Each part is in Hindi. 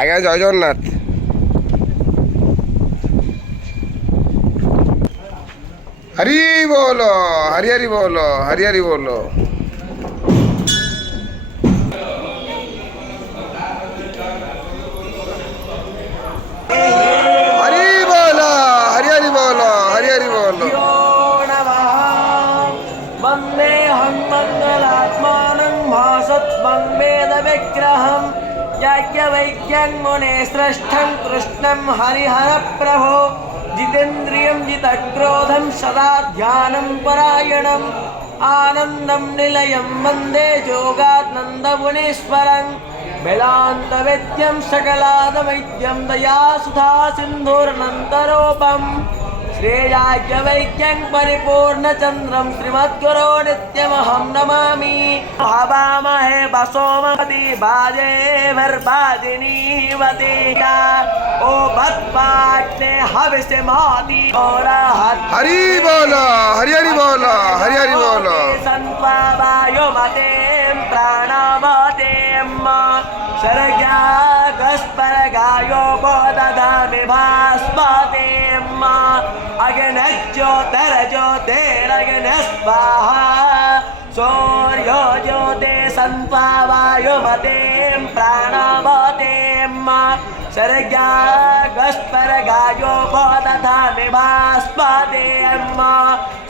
আজ্ঞা জয় জগন্নাথ। হরি বল, হরি হরি বল, হরি হরি বল। হরি বল, হরি হরি বল, হরি হরি বল। वंदे हन्मंगलात्मानं भासत्वं वेद विग्रहं याज्ञवल्क्यं मुने श्रेष्ठं कृष्णं हरिहर प्रभो जितेन्द्रियं जितक्रोधं सदा ध्यानं परायणम् आनन्दं निलयं वन्दे योगानन्दमुनीश्वरं वेदान्तवेद्यं सकलादवैद्यं दयासुधा सिन्धुरनन्तरूपम् श्रेयाज्ञवल्क्यं परिपूर्णचन्द्रं श्रीमद्गुरो नित्यमहं नमामि। भावामहे वसोमती बाजे भर्वादिनीवती ओ भत्पाग्ने हविष्यमाति हरि बोल, हरि हरि बोल, हरि हरि बोल। सन्त्वा वायुमते प्राणवतें सर्गागस्परगायो बोदधामि भास्वतें अग्नज्योतिर्ज्योतिरग्नः स्वाहा सूर्यो ज्योति सन्त्वा वायुमतीं प्राणवतीं सर्गागस्परगायो बोदधामि भास्वतीं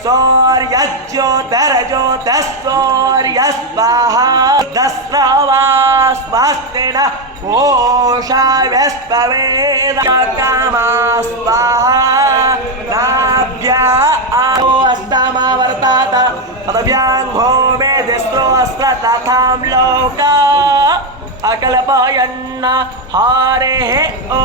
सूर्यज्योतिर्ज्योतिः सूर्यः स्वाहा दस्रवा स्वस्तिनः पूषा विश्ववेद कामा स्वाहा नाभ्या आओ अस्तमावर्तात पदव्यां भूमिदिस्रो अस्त्र तथां लोका अकल्पयन् हरेः ॐ